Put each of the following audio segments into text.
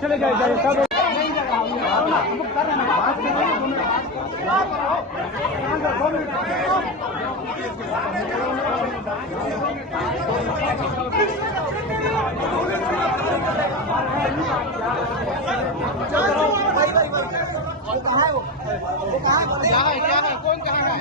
चले जाए सब क्या है कौन कहाँ है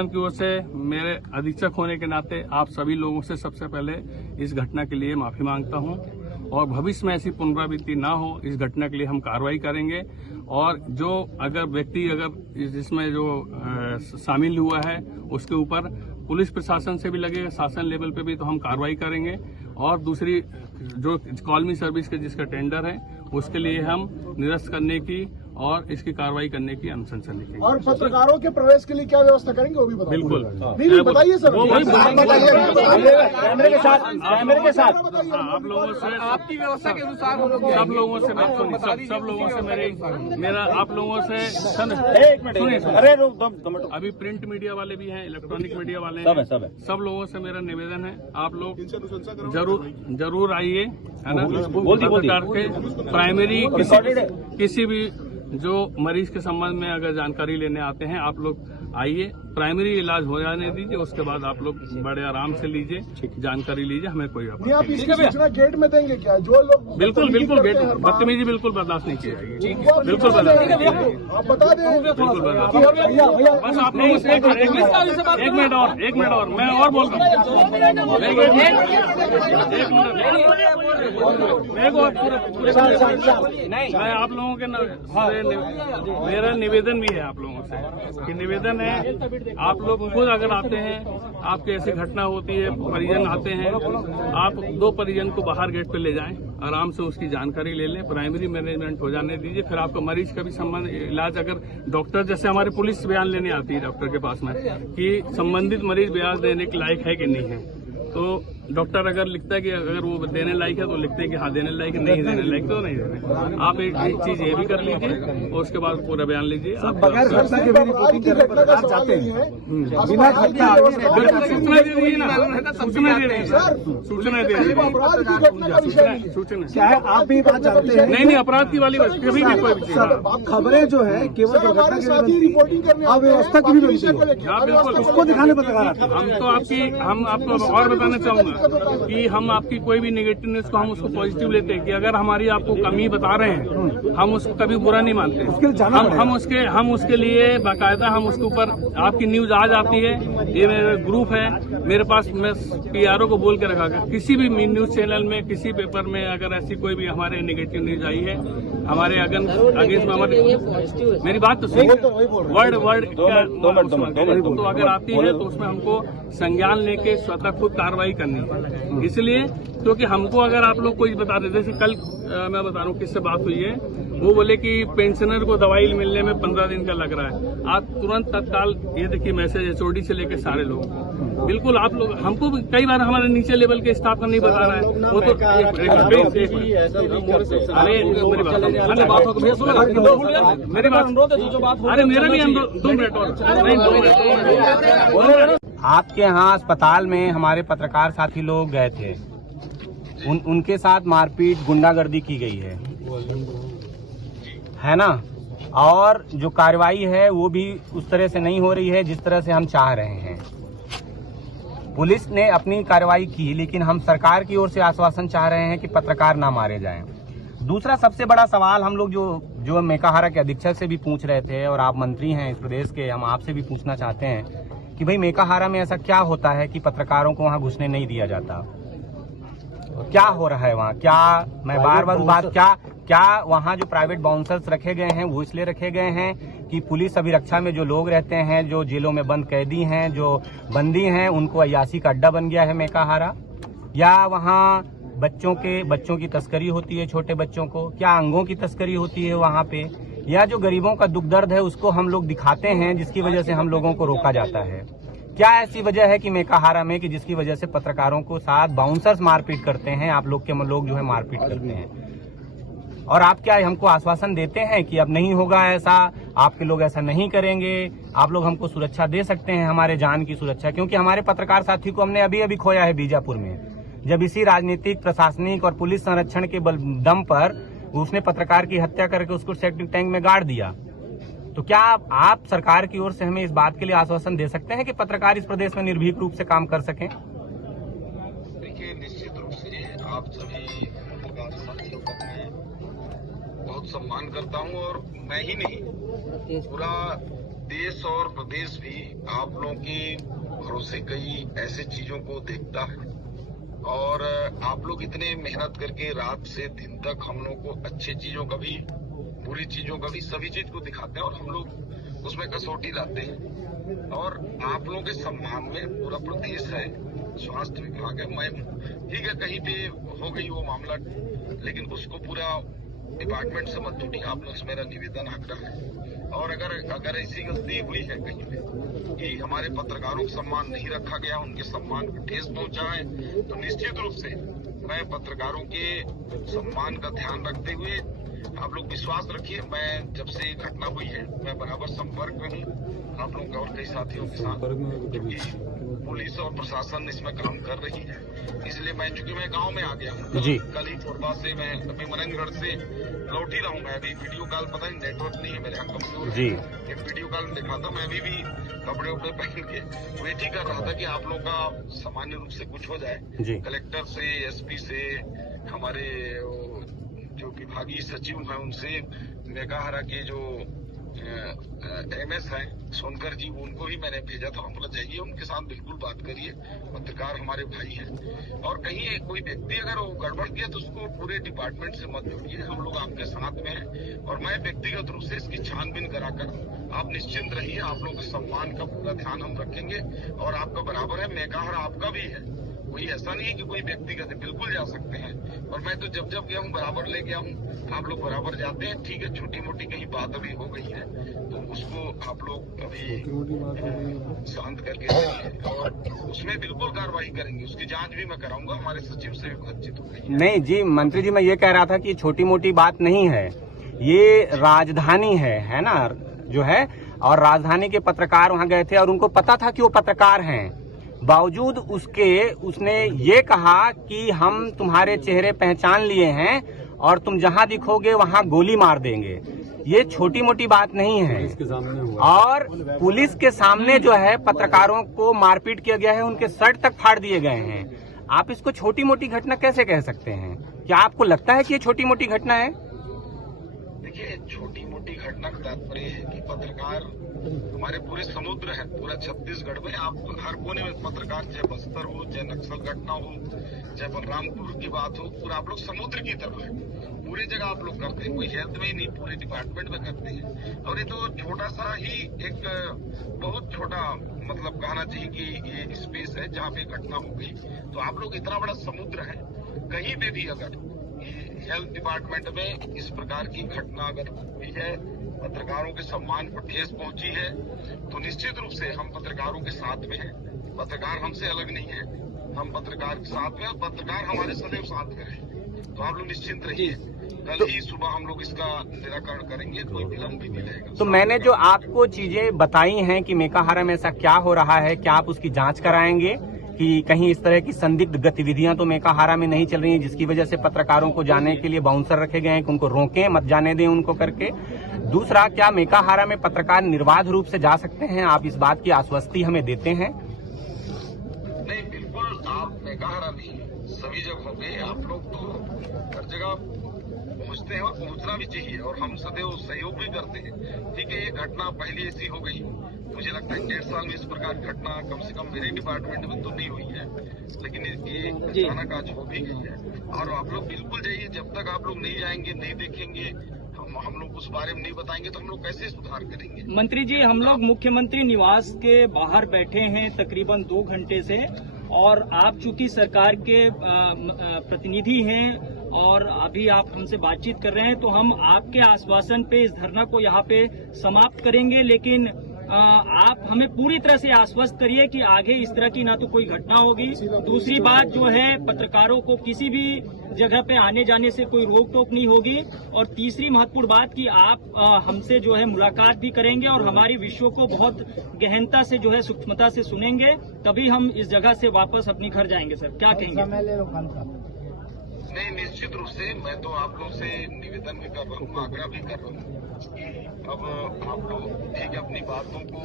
की ओर से मेरे अधीक्षक होने के नाते आप सभी लोगों से सबसे पहले इस घटना के लिए माफी मांगता हूं और भविष्य में ऐसी पुनरावृत्ति ना हो इस घटना के लिए हम कार्रवाई करेंगे और जो अगर व्यक्ति जिसमें जो शामिल हुआ है उसके ऊपर पुलिस प्रशासन से भी लगेगा, शासन लेवल पे भी तो हम कार्रवाई करेंगे और दूसरी जो कॉलमी सर्विस के जिसका टेंडर है उसके लिए हम निरस्त करने की और इसकी कार्रवाई करने की अनुशंसा लिखेंगे। और पत्रकारों के प्रवेश के लिए क्या व्यवस्था करेंगे वो भी बताइए। बिल्कुल नहीं बताइए सर, कैमरे के साथ आप लोगों से आपकी व्यवस्था के अनुसार सब लोगों से सब लोगों से मेरा आप लोगों से अरे अभी प्रिंट मीडिया वाले भी हैं, इलेक्ट्रॉनिक मीडिया वाले हैं, सब लोगों से मेरा निवेदन है आप लोग जरूर आइए, है ना। पत्रकार के प्राइमरी किसी भी जो मरीज के संबंध में अगर जानकारी लेने आते हैं आप लोग आइए, प्राइमरी इलाज हो जाने दीजिए, उसके बाद आप लोग बड़े आराम से लीजिए, जानकारी लीजिए, हमें कोई आप इसकी सूचना गेट में देंगे क्या? जो लोग बिल्कुल बदतमीजी बिल्कुल बर्दाश्त नहीं की जाएगी, बिल्कुल बर्दाश्त नहीं की जाएगी। आप बता दें, बिल्कुल बर्दाश्त। बस आप लोग एक मिनट और मैं और बोल रहा हूँ। मैं आप लोगों के मेरा निवेदन भी है आप लोगों से कि निवेदन है आप लोग खुद अगर आते हैं, आपकी ऐसी घटना होती है, परिजन आते हैं, आप 2 परिजन को बाहर गेट पे ले जाएं, आराम से उसकी जानकारी ले लें, प्राइमरी मैनेजमेंट हो जाने दीजिए, फिर आपका मरीज का भी संबंध इलाज अगर डॉक्टर जैसे हमारी पुलिस बयान लेने आती है डॉक्टर के पास में कि संबंधित मरीज बयान देने के लायक है कि नहीं है, तो डॉक्टर अगर लिखता है कि अगर वो देने लायक है तो लिखते हैं कि हाँ देने लायक, नहीं देने लायक तो नहीं देने। आप एक चीज ये भी कर लीजिए और उसके बाद पूरा बयान लीजिए। बगैर घटना के भी रिपोर्टिंग करने का सवाल नहीं है, बिना घटना सूचना दे दीजिए ना, सूचना दे दीजिए, अपराध की घटना का विषय नहीं है। सूचना क्या है, आप भी बात जानते हैं। नहीं अपराध की वाली कभी भी कोई खबरें जो है केवल हमारे साथी रिपोर्टिंग करने अव्यवस्था की भी बनती है, उसको दिखाने पत्रकार हम आपको और बताना चाहूंगा कि हम आपकी कोई भी नेगेटिव न्यूज को हम उसको पॉजिटिव लेते हैं कि अगर हमारी आपको कमी बता रहे हैं हम उसको कभी बुरा नहीं मानते। हम उसके लिए बाकायदा हम उसके ऊपर आपकी न्यूज आ जाती है, ये मेरा ग्रुप है मेरे पास, मैं PRO को बोल के रखा किसी भी न्यूज चैनल में किसी पेपर में अगर ऐसी कोई भी हमारे नेगेटिव न्यूज आई है हमारे अगेंस्ट में हमारे, मेरी बात तो सुनिए, वर्ड तो अगर आती है तो उसमें हमको संज्ञान लेके स्वतः खुद कार्रवाई करनी है। इसलिए क्योंकि हमको अगर आप लोग कोई बता देते, जैसे कल मैं बता रहा हूँ किससे बात हुई है, वो बोले कि पेंशनर को दवाई मिलने में 15 दिन का लग रहा है। आप तुरंत तत्काल ये देखिए मैसेज HOD से लेकर सारे लोग, बिल्कुल आप लोग हमको कई बार हमारे नीचे लेवल के स्टाफ का नहीं बता रहा है, वो तो मेरी बात अरे मेरा भी 2 मिनट और आपके यहाँ अस्पताल में हमारे पत्रकार साथी लोग गए थे, उनके साथ मारपीट गुंडागर्दी की गई है ना, और जो कार्रवाई है वो भी उस तरह से नहीं हो रही है जिस तरह से हम चाह रहे हैं। पुलिस ने अपनी कार्रवाई की, लेकिन हम सरकार की ओर से आश्वासन चाह रहे हैं कि पत्रकार ना मारे जाएं। दूसरा सबसे बड़ा सवाल हम लोग जो मेकाहारा के अधीक्षक से भी पूछ रहे थे, और आप मंत्री हैं इस प्रदेश के, हम आपसे भी पूछना चाहते हैं कि भाई मेकाहारा में ऐसा क्या होता है कि पत्रकारों को वहां घुसने नहीं दिया जाता, क्या हो रहा है वहाँ? क्या मैं बार बार बात क्या वहाँ जो प्राइवेट बाउंसर्स रखे गए हैं वो इसलिए रखे गए हैं कि पुलिस अभिरक्षा में जो लोग रहते हैं, जो जेलों में बंद कैदी हैं, जो बंदी हैं, उनको अय्यासी का अड्डा बन गया है मेकाहारा? या वहाँ बच्चों की तस्करी होती है, छोटे बच्चों को? क्या अंगों की तस्करी होती है वहाँ पे? या जो गरीबों का दुख दर्द है उसको हम लोग दिखाते हैं, जिसकी वजह से हम लोगों को रोका जाता है? क्या ऐसी वजह है कि मेकाहारा में कि जिसकी वजह से पत्रकारों को साथ बाउंसर्स मारपीट करते हैं, आप लोग के लोग जो है मारपीट करते हैं? और आप क्या हमको आश्वासन देते हैं कि अब नहीं होगा ऐसा, आपके लोग ऐसा नहीं करेंगे, आप लोग हमको सुरक्षा दे सकते हैं, हमारे जान की सुरक्षा? क्योंकि हमारे पत्रकार साथी को हमने अभी खोया है बीजापुर में, जब इसी राजनीतिक, प्रशासनिक और पुलिस संरक्षण के दम पर उसने पत्रकार की हत्या करके उसको सेप्टिक टैंक में गाड़ दिया। तो क्या आप सरकार की ओर से हमें इस बात के लिए आश्वासन दे सकते हैं कि पत्रकार इस प्रदेश में निर्भीक रूप से काम कर सकें? देखिए, निश्चित रूप से आप सभी पत्रकार साथियों का मैं बहुत सम्मान करता हूं, और मैं ही नहीं, पूरा देश और प्रदेश भी आप लोगों के भरोसे कई ऐसे चीजों को देखता है, और आप लोग इतने मेहनत करके रात से दिन तक हम लोग को अच्छी चीजों का भी, बुरी चीजों का भी, सभी चीज को दिखाते हैं, और हम लोग उसमें कसौटी लाते हैं। और आप लोगों के सम्मान में पूरा प्रदेश है, स्वास्थ्य विभाग है, मैं ठीक है कहीं पे हो गई वो मामला, लेकिन उसको पूरा डिपार्टमेंट से मत जुड़िए, आप लोग से मेरा निवेदन आग्रह है। और अगर ऐसी गलती हुई है कहीं पे कि हमारे पत्रकारों का सम्मान नहीं रखा गया, उनके सम्मान को ठेस पहुंचा है, तो निश्चित रूप से मैं पत्रकारों के सम्मान का ध्यान रखते हुए, आप लोग विश्वास रखिए, मैं जब से ये घटना हुई है मैं बराबर संपर्क में हूँ आप लोग और कई साथियों के साथ, क्योंकि पुलिस और प्रशासन इसमें काम कर रही है। इसलिए चूंकि मैं गांव में आ गया हूँ, कल ही कोरबा से मैं अभी मनेंद्रगढ़ से लौट ही रहा हूँ। मैं अभी वीडियो कॉल, पता नहीं नेटवर्क नहीं है मेरे यहाँ, कमजोर है, एक वीडियो कॉल में देखा था। मैं अभी भी कपड़े उपड़े पहन के वेट ही कर रहा था कि आप लोग का सामान्य रूप से कुछ हो जाए। कलेक्टर से, एसपी से, हमारे जो विभागीय सचिव हैं उनसे, मेकाहारा के जो एमएस हैं सोनकर जी, उनको ही मैंने भेजा था। हम बोला जाइए उनके साथ बिल्कुल बात करिए, पत्रकार हमारे भाई हैं, और कहीं कोई व्यक्ति अगर वो गड़बड़ किया तो उसको पूरे डिपार्टमेंट से मत जोड़िए, हम लोग आपके साथ में हैं। और मैं व्यक्तिगत रूप से इसकी छानबीन कराकर, आप निश्चिंत रहिए, आप लोगों के सम्मान का पूरा ध्यान हम रखेंगे, और आपका बराबर है, मेकाहारा आपका भी है, कोई ऐसा नहीं है कि कोई व्यक्तिगत है, बिल्कुल जा सकते हैं। और मैं तो जब गया हूँ बराबर ले गया हूँ, आप लोग बराबर जाते हैं। ठीक है, छोटी मोटी कहीं बात अभी हो गई है तो उसको आप लोग अभी शांत करके चलिए, और उसमें बिल्कुल कार्रवाई करेंगे, उसकी जांच भी मैं कराऊंगा, हमारे सचिव से भी बातचीत हो गई। नहीं जी मंत्री जी, मैं ये कह रहा था कि छोटी मोटी बात नहीं है, ये राजधानी है ना जो है, और राजधानी के पत्रकार वहाँ गए थे और उनको पता था कि वो पत्रकार हैं, बावजूद उसके उसने ये कहा कि हम तुम्हारे चेहरे पहचान लिए हैं और तुम जहां दिखोगे वहां गोली मार देंगे। ये छोटी मोटी बात नहीं है। और पुलिस के सामने जो है पत्रकारों को मारपीट किया गया है, उनके शर्ट तक फाड़ दिए गए हैं। आप इसको छोटी मोटी घटना कैसे कह सकते हैं? क्या आपको लगता है कि ये छोटी मोटी घटना है? देखिए, छोटी मोटी घटना का तात्पर्य है कि पत्रकार हमारे पूरे समुद्र है, पूरा छत्तीसगढ़ में आप हर कोने में पत्रकार, चाहे बस्तर हो, चाहे नक्सल घटना हो, चाहे बलरामपुर की बात हो, पूरा आप लोग समुद्र की तरफ है, पूरी जगह आप लोग करते हैं, कोई हेल्थ में ही नहीं, पूरे डिपार्टमेंट में करते हैं। और ये तो छोटा सा ही एक बहुत छोटा मतलब कहना चाहिए कि ये स्पेस है जहाँ पे घटना हो गई। तो आप लोग इतना बड़ा समुद्र है, कहीं पे भी अगर हेल्थ डिपार्टमेंट में इस प्रकार की घटना अगर हुई है, पत्रकारों के सम्मान को ठेस पहुंची है, तो निश्चित रूप से हम पत्रकारों के साथ में हैं। पत्रकार हमसे अलग नहीं है, हम पत्रकार के साथ में, और पत्रकार हमारे सदैव साथ में रहे। तो आप लोग निश्चिंत रहिए, कल ही सुबह हम लोग इसका निराकरण करेंगे, कोई विलम्ब भी नहीं रहेगा। तो मैंने जो आपको चीजें बताई हैं कि मेकाहारा में ऐसा क्या हो रहा है, क्या आप उसकी जांच कराएंगे कि कहीं इस तरह की संदिग्ध गतिविधियां तो मेकाहारा में नहीं चल रही हैं, जिसकी वजह से पत्रकारों को जाने के लिए बाउंसर रखे गए हैं कि उनको रोकें, मत जाने दें उनको करके? दूसरा, क्या मेकाहारा में पत्रकार निर्बाध रूप से जा सकते हैं? आप इस बात की आश्वस्ति हमें देते हैं? नहीं, बिल्कुल, आप मेकाहारा नहीं, सभी जगहों पे आप लोग तो हर जगह पहुंचते हैं, और पहुंचना भी चाहिए, और हम सदैव सहयोग भी करते हैं। ठीक है, ये घटना पहली ऐसी हो गई मुझे लगता है 1.5 साल में इस प्रकार की घटना कम से कम मेरे डिपार्टमेंट में तो नहीं हुई है, लेकिन ये अचानक आज हो भी गई है। और आप लोग बिल्कुल जाइए, जब तक आप लोग नहीं जाएंगे, नहीं देखेंगे, हम लोग उस बारे में नहीं बताएंगे तो हम लोग कैसे सुधार करेंगे। मंत्री जी, हम लोग मुख्यमंत्री निवास के बाहर बैठे हैं तकरीबन 2 घंटे से, और आप चूंकि सरकार के प्रतिनिधि हैं और अभी आप हमसे बातचीत कर रहे हैं, तो हम आपके आश्वासन पे इस धरना को यहाँ पे समाप्त करेंगे, लेकिन आप हमें पूरी तरह से आश्वस्त करिए कि आगे इस तरह की ना तो कोई घटना होगी। दूसरी बात जो है, पत्रकारों को किसी भी जगह पे आने जाने से कोई रोक टोक नहीं होगी। और तीसरी महत्वपूर्ण बात कि आप हमसे जो है मुलाकात भी करेंगे और हमारी विषयों को बहुत गहनता से जो है सूक्ष्मता से सुनेंगे, तभी हम इस जगह से वापस अपने घर जाएंगे। सर, क्या कहेंगे? नहीं, निश्चित रूप से मैं तो आप लोग से निवेदन भी कर रहा हूँ, आग्रह भी कर रहा हूँ कि अब आप लोग ठीक है, अपनी बातों को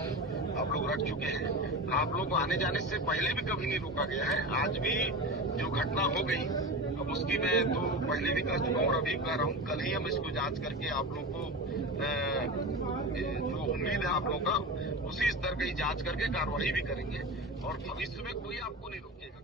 आप लोग रख चुके हैं। आप लोग को आने जाने से पहले भी कभी नहीं रोका गया है। आज भी जो घटना हो गई, अब उसकी मैं तो पहले भी कह चुका हूँ और अभी कह रहा हूँ, कल ही हम इसको जांच करके आप लोग को जो उम्मीद है आप लोग का, उसी स्तर की जांच करके कार्रवाई भी करेंगे और भविष्य में कोई आपको नहीं रोकेगा।